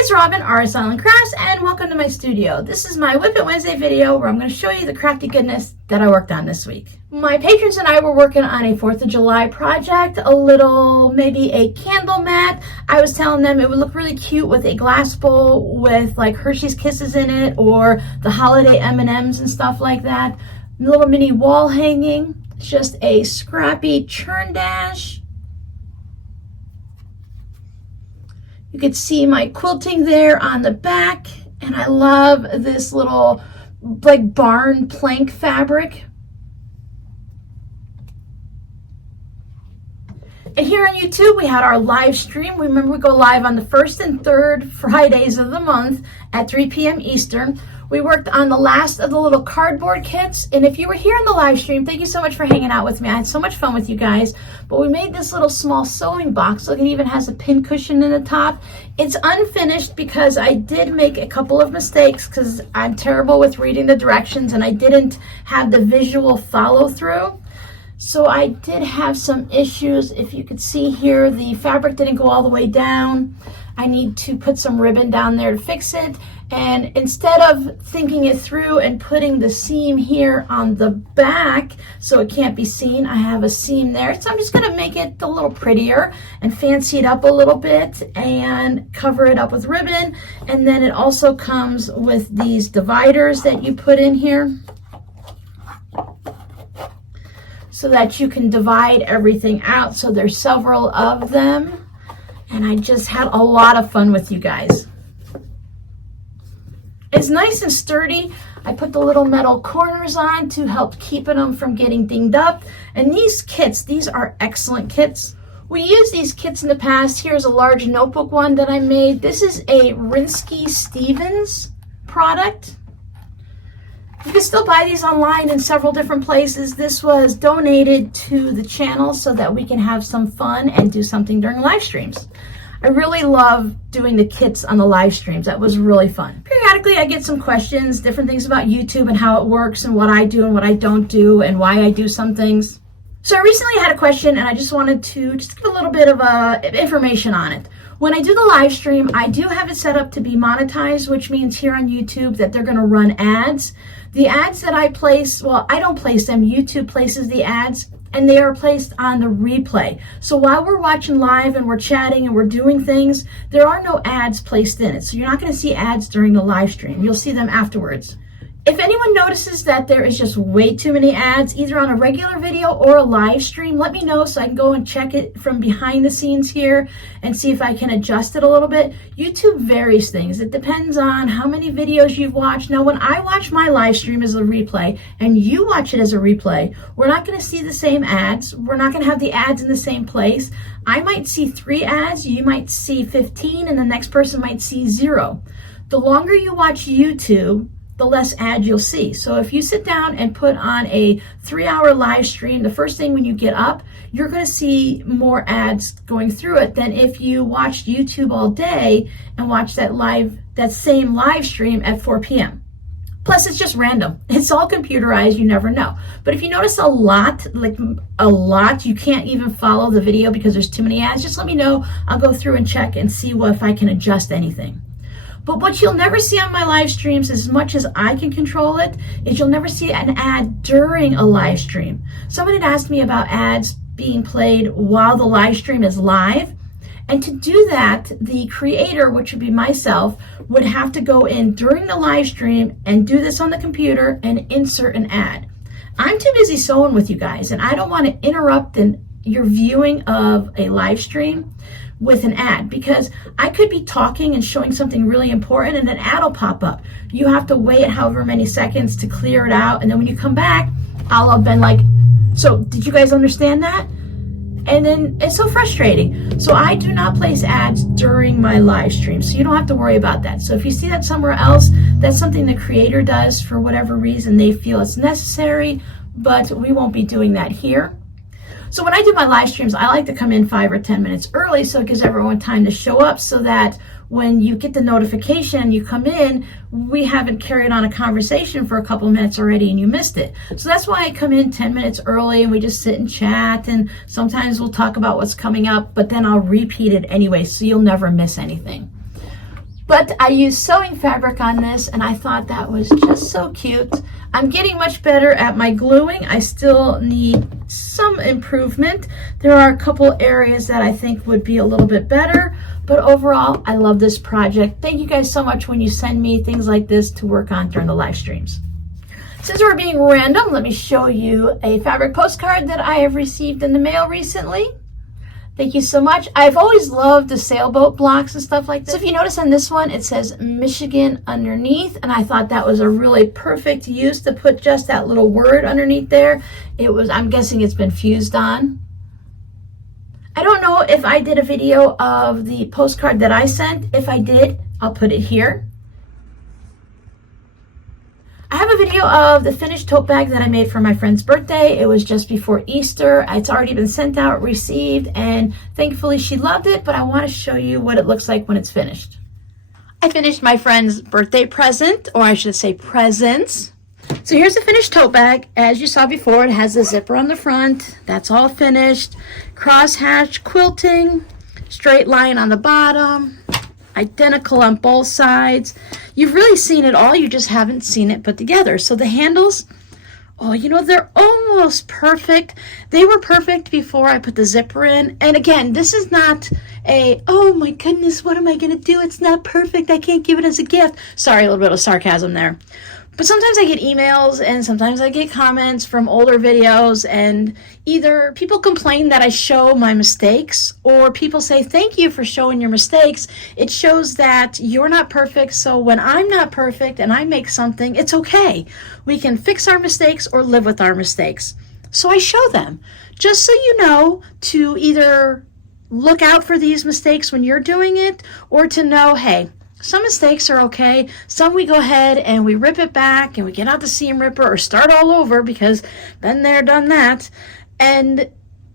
It's Robin, Artist Island Crafts, and welcome to my studio. This is my WiP It Wednesday video where I'm going to show you the crafty goodness that I worked on this week. My patrons and I were working on a 4th of July project, maybe a candle mat. I was telling them it would look really cute with a glass bowl with like Hershey's Kisses in it, or the holiday M&Ms and stuff like that. A little mini wall hanging, just a scrappy churn dash. You could see my quilting there on the back, and I love this little like barn plank fabric. And here on YouTube, we had our live stream. Remember, we go live on the 1st and 3rd Fridays of the month at 3 p.m. Eastern. We worked on the last of the little cardboard kits. And if you were here in the live stream, thank you so much for hanging out with me. I had so much fun with you guys. But we made this little small sewing box. Look, it even has a pin cushion in the top. It's unfinished because I did make a couple of mistakes because I'm terrible with reading the directions and I didn't have the visual follow through. So I did have some issues. If you could see here, the fabric didn't go all the way down. I need to put some ribbon down there to fix it. And instead of thinking it through and putting the seam here on the back so it can't be seen, I have a seam there. So I'm just gonna make it a little prettier and fancy it up a little bit and cover it up with ribbon. And then it also comes with these dividers that you put in here, so that you can divide everything out. So there's several of them. And I just had a lot of fun with you guys. It's nice and sturdy. I put the little metal corners on to help keeping them from getting dinged up. And these kits, these are excellent kits. We used these kits in the past. Here's a large notebook one that I made. This is a Rinsky Stevens product. You can still buy these online in several different places. This was donated to the channel so that we can have some fun and do something during live streams. I really love doing the kits on the live streams. That was really fun. Periodically, I get some questions, different things about YouTube and how it works and what I do and what I don't do and why I do some things. So I recently had a question and I just wanted to give a little bit of information on it. When I do the live stream, I do have it set up to be monetized, which means here on YouTube that they're going to run ads. The ads that I place, well, I don't place them. YouTube places the ads, and they are placed on the replay. So while we're watching live and we're chatting and we're doing things, there are no ads placed in it. So you're not going to see ads during the live stream. You'll see them afterwards. If anyone notices that there is just way too many ads, either on a regular video or a live stream, let me know so I can go and check it from behind the scenes here and see if I can adjust it a little bit. YouTube varies things. It depends on how many videos you've watched. Now, when I watch my live stream as a replay and you watch it as a replay, we're not going to see the same ads. We're not going to have the ads in the same place. I might see 3 ads, you might see 15, and the next person might see 0. The longer you watch YouTube, the less ads you'll see. So if you sit down and put on a 3-hour live stream, the first thing when you get up, you're going to see more ads going through it than if you watched YouTube all day and watched that same live stream at 4 p.m. Plus, it's just random. It's all computerized. You never know. But if you notice a lot, you can't even follow the video because there's too many ads, just let me know. I'll go through and check and see if I can adjust anything. But what you'll never see on my live streams, as much as I can control it, is you'll never see an ad during a live stream. Someone had asked me about ads being played while the live stream is live. And to do that, the creator, which would be myself, would have to go in during the live stream and do this on the computer and insert an ad. I'm too busy sewing with you guys, and I don't want to interrupt your viewing of a live stream with an ad, because I could be talking and showing something really important and an ad will pop up. You have to wait however many seconds to clear it out, and then when you come back, I'll have been like, so did you guys understand that? And then it's so frustrating. So I do not place ads during my live stream, so you don't have to worry about that. So if you see that somewhere else, that's something the creator does for whatever reason they feel it's necessary, but we won't be doing that here. So when I do my live streams, I like to come in 5 or 10 minutes early so it gives everyone time to show up, so that when you get the notification, you come in, we haven't carried on a conversation for a couple of minutes already and you missed it. So that's why I come in 10 minutes early and we just sit and chat, and sometimes we'll talk about what's coming up, but then I'll repeat it anyway, so you'll never miss anything. But I used sewing fabric on this, and I thought that was just so cute. I'm getting much better at my gluing. I still need some improvement. There are a couple areas that I think would be a little bit better, but overall, I love this project. Thank you guys so much when you send me things like this to work on during the live streams. Since we're being random, let me show you a fabric postcard that I have received in the mail recently. Thank you so much. I've always loved the sailboat blocks and stuff like this. So if you notice on this one, it says Michigan underneath, and I thought that was a really perfect use to put just that little word underneath there. I'm guessing it's been fused on. I don't know if I did a video of the postcard that I sent. If I did, I'll put it here. I have a video of the finished tote bag that I made for my friend's birthday. It was just before Easter. It's already been sent out, received, and thankfully she loved it, but I want to show you what it looks like when it's finished. I finished my friend's birthday present, or I should say presents. So here's the finished tote bag. As you saw before, it has the zipper on the front. That's all finished. Crosshatch quilting, straight line on the bottom, identical on both sides. You've really seen it all, you just haven't seen it put together. So the handles, oh, you know, they're almost perfect. They were perfect before I put the zipper in. And again, this is not a, oh my goodness, what am I going to do? It's not perfect. I can't give it as a gift. Sorry, a little bit of sarcasm there. But sometimes I get emails and sometimes I get comments from older videos, and either people complain that I show my mistakes, or people say thank you for showing your mistakes. It shows that you're not perfect, so when I'm not perfect and I make something, it's okay. We can fix our mistakes or live with our mistakes. So I show them, just so you know, to either look out for these mistakes when you're doing it, or to know, hey, some mistakes are okay. Some we go ahead and we rip it back and we get out the seam ripper or start all over, because been there, done that, and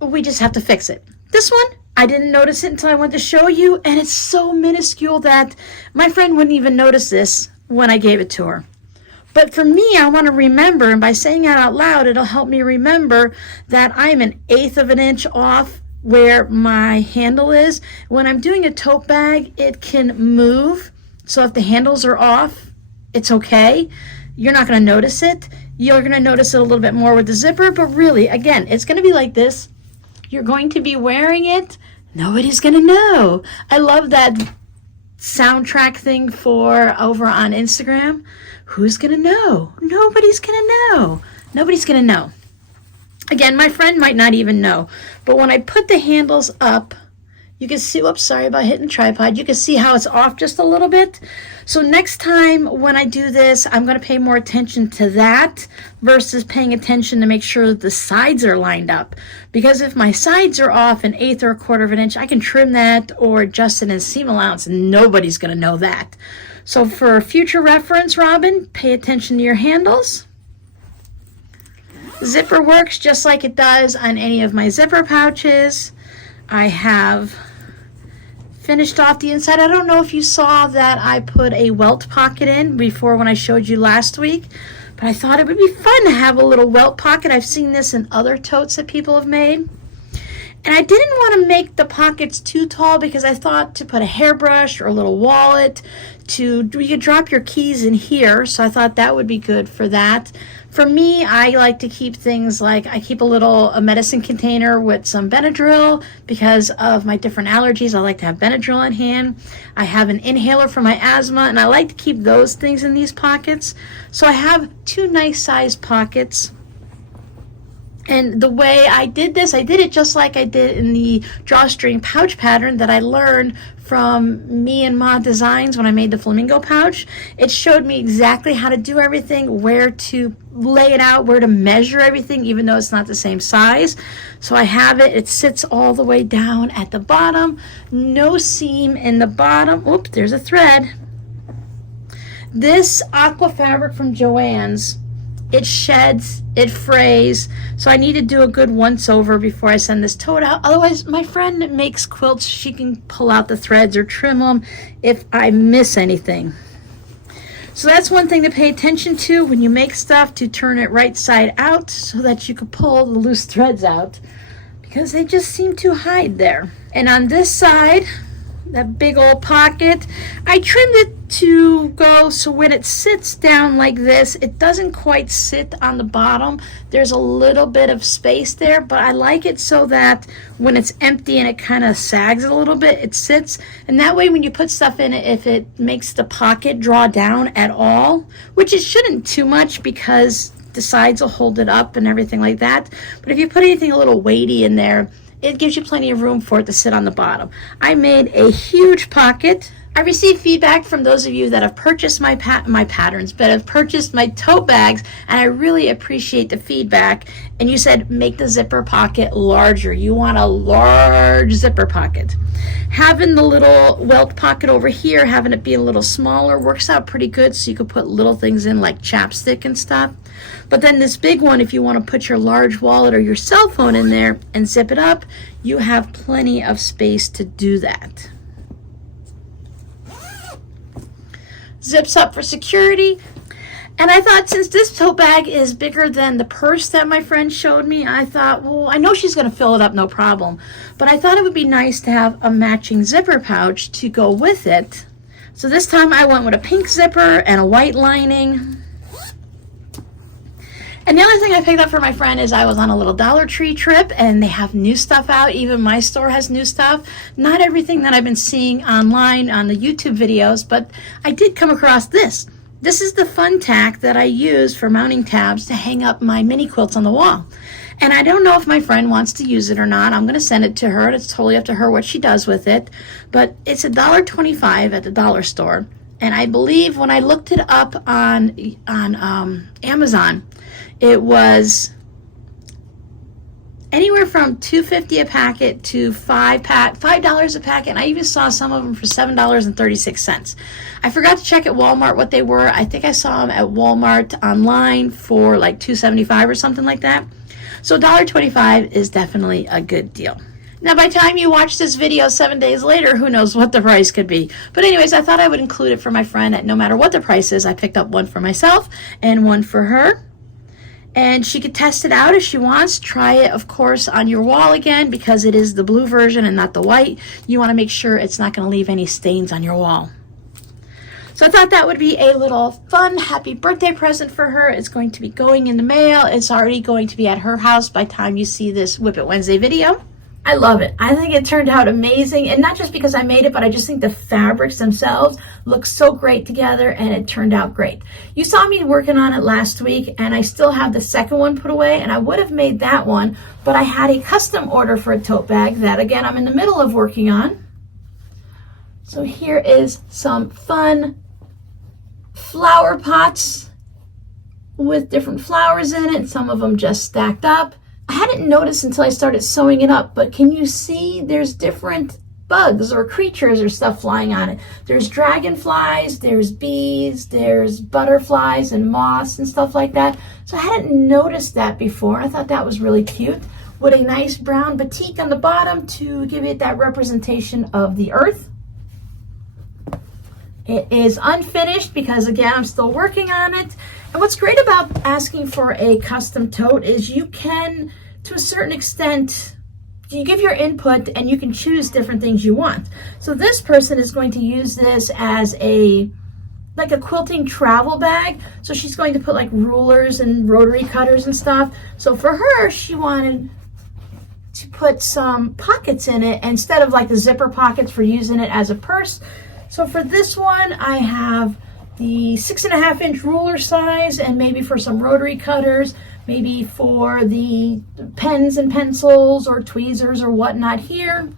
we just have to fix it. This one, I didn't notice it until I went to show you, and it's so minuscule that my friend wouldn't even notice this when I gave it to her. But for me, I want to remember, and by saying it out loud, it'll help me remember that I'm 1/8 of an inch off where my handle is. When I'm doing a tote bag, it can move. So if the handles are off, it's okay. You're not going to notice it. You're going to notice it a little bit more with the zipper, but really, again, it's going to be like this. You're going to be wearing it. Nobody's going to know. I love that soundtrack thing for over on Instagram. Who's going to know? Nobody's going to know. Nobody's going to know. Again, my friend might not even know, but when I put the handles up, you can see, whoops, sorry about hitting the tripod. You can see how it's off just a little bit. So next time when I do this, I'm going to pay more attention to that versus paying attention to make sure that the sides are lined up. Because if my sides are off 1/8 or 1/4 of an inch, I can trim that or adjust it in seam allowance, and nobody's going to know that. So for future reference, Robin, pay attention to your handles. Zipper works just like it does on any of my zipper pouches. I have finished off the inside. I don't know if you saw that I put a welt pocket in before when I showed you last week, but I thought it would be fun to have a little welt pocket. I've seen this in other totes that people have made. And I didn't want to make the pockets too tall because I thought to put a hairbrush or a little wallet, you could drop your keys in here, so I thought that would be good for that. For me, I like to keep things like, I keep a medicine container with some Benadryl because of my different allergies. I like to have Benadryl on hand. I have an inhaler for my asthma, and I like to keep those things in these pockets. So I have 2 nice sized pockets. And the way I did this, I did it just like I did in the drawstring pouch pattern that I learned from Me and Ma Designs when I made the flamingo pouch. It showed me exactly how to do everything, where to lay it out, where to measure everything, even though it's not the same size. So I have it. It sits all the way down at the bottom. No seam in the bottom. Oops, there's a thread. This aqua fabric from Joann's, it sheds, it frays, so I need to do a good once over before I send this tote out. Otherwise, my friend makes quilts. She can pull out the threads or trim them if I miss anything. So that's one thing to pay attention to when you make stuff, to turn it right side out so that you can pull the loose threads out, because they just seem to hide there. And on this side, that big old pocket. I trimmed it to go so when it sits down like this, it doesn't quite sit on the bottom. There's a little bit of space there, but I like it so that when it's empty and it kind of sags a little bit, it sits. And that way when you put stuff in it, if it makes the pocket draw down at all, which it shouldn't too much because the sides will hold it up and everything like that. But if you put anything a little weighty in there, it gives you plenty of room for it to sit on the bottom. I made a huge pocket. I received feedback from those of you that have purchased my patterns, but have purchased my tote bags, and I really appreciate the feedback. And you said make the zipper pocket larger. You want a large zipper pocket. Having the little welt pocket over here, having it be a little smaller, works out pretty good, so you could put little things in like chapstick and stuff. But then this big one, if you want to put your large wallet or your cell phone in there and zip it up, you have plenty of space to do that. Zips up for security. And I thought, since this tote bag is bigger than the purse that my friend showed me, I thought, well, I know she's going to fill it up, no problem. But I thought it would be nice to have a matching zipper pouch to go with it. So this time I went with a pink zipper and a white lining. And the other thing I picked up for my friend is I was on a little Dollar Tree trip, and they have new stuff out. Even my store has new stuff. Not everything that I've been seeing online on the YouTube videos, but I did come across this. This is the fun tack that I use for mounting tabs to hang up my mini quilts on the wall. And I don't know if my friend wants to use it or not. I'm going to send it to her, and it's totally up to her what she does with it. But it's $1.25 at the dollar store. And I believe when I looked it up on Amazon, it was anywhere from $2.50 a packet to $5 a packet, and I even saw some of them for $7.36. I forgot to check at Walmart what they were. I think I saw them at Walmart online for like $2.75 or something like that. So $1.25 is definitely a good deal. Now, by the time you watch this video 7 days later, who knows what the price could be. But anyways, I thought I would include it for my friend at no matter what the price is. I picked up one for myself and one for her. And she could test it out if she wants. Try it, of course, on your wall again, because it is the blue version and not the white. You want to make sure it's not going to leave any stains on your wall. So I thought that would be a little fun, happy birthday present for her. It's going to be going in the mail. It's already going to be at her house by the time you see this WiP It Wednesday video. I love it. I think it turned out amazing, and not just because I made it, but I just think the fabrics themselves look so great together, and it turned out great. You saw me working on it last week, and I still have the second one put away, and I would have made that one, but I had a custom order for a tote bag that, again, I'm in the middle of working on. So here is some fun flower pots with different flowers in it, some of them just stacked up. I hadn't noticed until I started sewing it up, but can you see there's different bugs or creatures or stuff flying on it? There's dragonflies, there's bees, there's butterflies and moths and stuff like that. So I hadn't noticed that before. I thought that was really cute, with a nice brown batik on the bottom to give it that representation of the earth. It is unfinished because, again, I'm still working on it. And what's great about asking for a custom tote is you can, to a certain extent, you give your input and you can choose different things you want. So this person is going to use this as like a quilting travel bag. So she's going to put like rulers and rotary cutters and stuff. So for her, she wanted to put some pockets in it instead of like the zipper pockets for using it as a purse. So for this one, I have the 6.5-inch ruler size, and maybe for some rotary cutters, maybe for the pens and pencils or tweezers or whatnot here.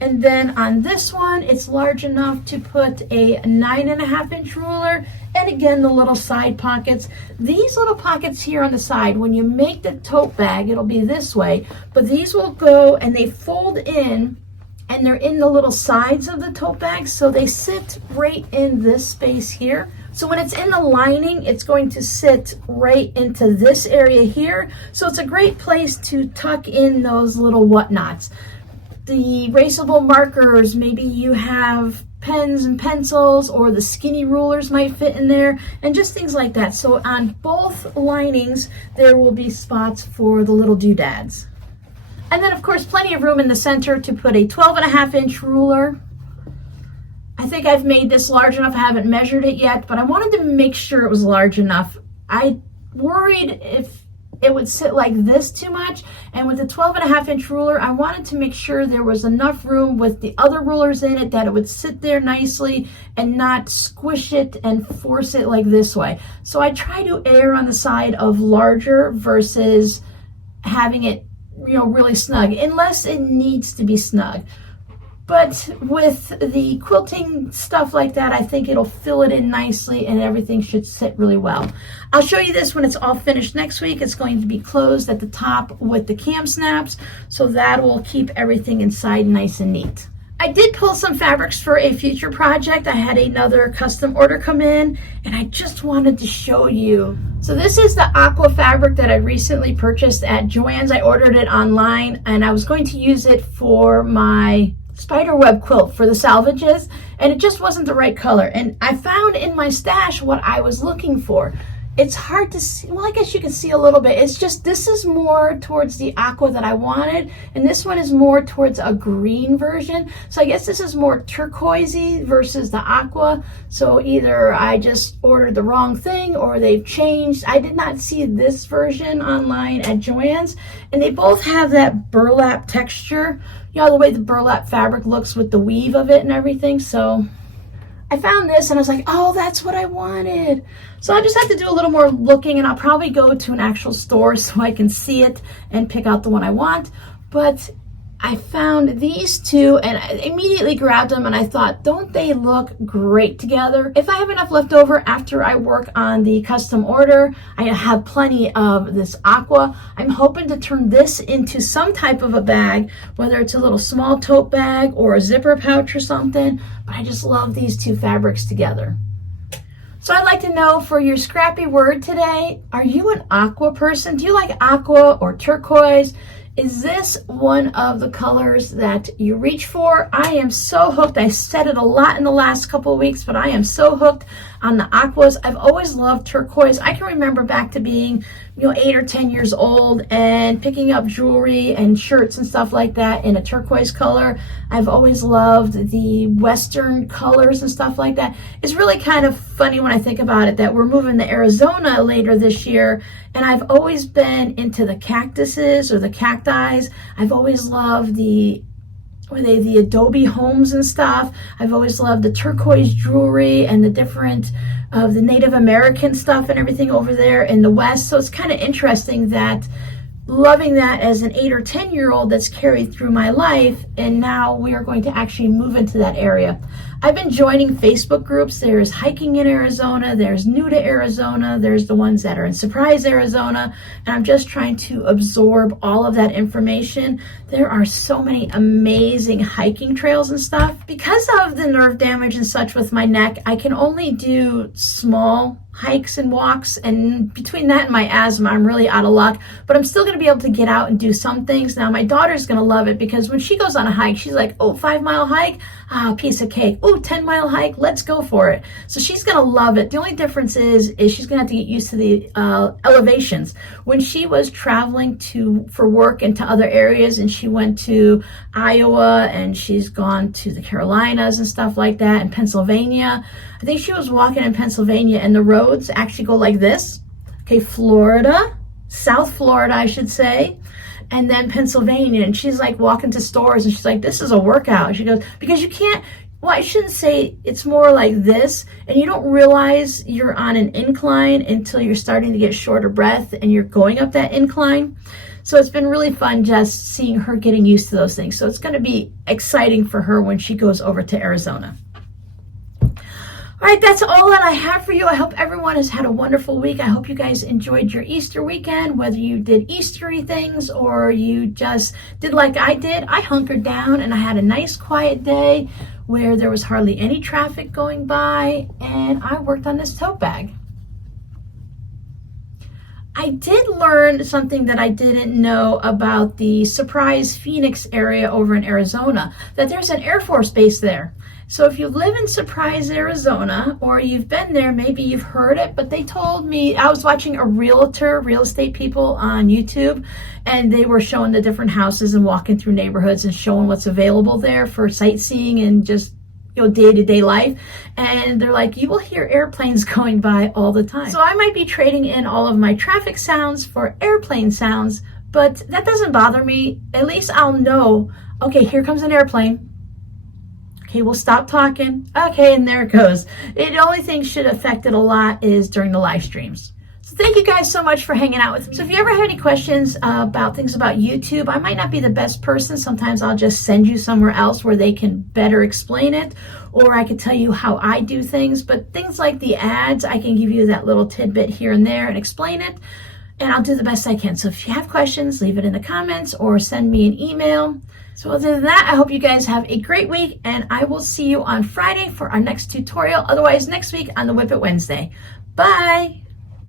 And then on this one, it's large enough to put a 9.5-inch ruler, and again, the little side pockets. These little pockets here on the side, when you make the tote bag, it'll be this way, but these will go and they fold in, and they're in the little sides of the tote bag, so they sit right in this space here. So when it's in the lining, it's going to sit right into this area here. So it's a great place to tuck in those little whatnots. The erasable markers, maybe you have pens and pencils, or the skinny rulers might fit in there, and just things like that. So on both linings, there will be spots for the little doodads. And then, of course, plenty of room in the center to put a 12.5-inch ruler. I think I've made this large enough. I haven't measured it yet, but I wanted to make sure it was large enough. I worried if it would sit like this too much, and with the 12.5-inch ruler, I wanted to make sure there was enough room with the other rulers in it that it would sit there nicely and not squish it and force it like this way. So I try to err on the side of larger versus having it, really snug, unless it needs to be snug. But with the quilting stuff like that, I think it'll fill it in nicely and everything should sit really well. I'll show you this when it's all finished next week. It's going to be closed at the top with the cam snaps, so that will keep everything inside nice and neat. I did pull some fabrics for a future project. I had another custom order come in and I just wanted to show you. So this is the aqua fabric that I recently purchased at Joann's. I ordered it online and I was going to use it for my spiderweb quilt for the salvages, and it just wasn't the right color. And I found in my stash what I was looking for. It's hard to see, well, I guess you can see a little bit. It's just, this is more towards the aqua that I wanted, and this one is more towards a green version. So I guess this is more turquoisey versus the aqua. So either I just ordered the wrong thing or they've changed. I did not see this version online at Joann's, and they both have that burlap texture, the way the burlap fabric looks with the weave of it and everything. So I found this and I was like, oh, that's what I wanted. So I just have to do a little more looking, and I'll probably go to an actual store so I can see it and pick out the one I want. But I found these two and I immediately grabbed them, and I thought, don't they look great together? If I have enough left over after I work on the custom order, I have plenty of this aqua. I'm hoping to turn this into some type of a bag, whether it's a little small tote bag or a zipper pouch or something, but I just love these two fabrics together. So I'd like to know, for your scrappy word today, are you an aqua person? Do you like aqua or turquoise? Is this one of the colors that you reach for? I am so hooked. I said it a lot in the last couple of weeks, but I am so hooked on the aquas. I've always loved turquoise. I can remember back to being 8 or 10 years old and picking up jewelry and shirts and stuff like that in a turquoise color. I've always loved the Western colors and stuff like that. It's really kind of funny when I think about it that we're moving to Arizona later this year, and I've always been into the cactuses or the cacti. I've always loved the adobe homes and stuff. I've always loved the turquoise jewelry and the different of the Native American stuff and everything over there in the West. So it's kind of interesting that loving that as an 8 or 10-year-old that's carried through my life, and now we are going to actually move into that area. I've been joining Facebook groups. There's hiking in Arizona, there's new to Arizona, there's the ones that are in Surprise, Arizona, and I'm just trying to absorb all of that information. There are so many amazing hiking trails and stuff. Because of the nerve damage and such with my neck, I can only do small hikes and walks, and between that and my asthma, I'm really out of luck, but I'm still going to be able to get out and do some things. Now my daughter's going to love it, because when she goes on a hike, she's like, oh, 5-mile hike, piece of cake. Oh, 10-mile hike, let's go for it. So she's going to love it. The only difference is she's going to have to get used to the elevations. When she was traveling for work into other areas, and she went to Iowa, and she's gone to the Carolinas and stuff like that, and Pennsylvania, I think she was walking in Pennsylvania and the roads actually go like this. Okay, Florida, South Florida, I should say, and then Pennsylvania. And she's like walking to stores and she's like, this is a workout. She goes, because you can't, well, I shouldn't say, it's more like this, and you don't realize you're on an incline until you're starting to get short of breath and you're going up that incline. So it's been really fun just seeing her getting used to those things. So it's going to be exciting for her when she goes over to Arizona. All right, that's all that I have for you. I hope everyone has had a wonderful week. I hope you guys enjoyed your Easter weekend, whether you did Eastery things or you just did like I did. I hunkered down and I had a nice quiet day where there was hardly any traffic going by, and I worked on this tote bag. I did learn something that I didn't know about the Surprise Phoenix area over in Arizona, that there's an Air Force base there. So if you live in Surprise, Arizona, or you've been there, maybe you've heard it, but they told me, I was watching a real estate people on YouTube, and they were showing the different houses and walking through neighborhoods and showing what's available there for sightseeing and just, day-to-day life, and they're like, you will hear airplanes going by all the time. So I might be trading in all of my traffic sounds for airplane sounds, but that doesn't bother me. At least I'll know, okay, here comes an airplane. Okay, we'll stop talking. Okay, and there it goes. The only thing should affect it a lot is during the live streams. So thank you guys so much for hanging out with me. So if you ever have any questions about things about YouTube, I might not be the best person. Sometimes I'll just send you somewhere else where they can better explain it, or I can tell you how I do things. But things like the ads, I can give you that little tidbit here and there and explain it, and I'll do the best I can. So if you have questions, leave it in the comments or send me an email. So other than that, I hope you guys have a great week, and I will see you on Friday for our next tutorial. Otherwise, next week on the WiP It Wednesday. Bye!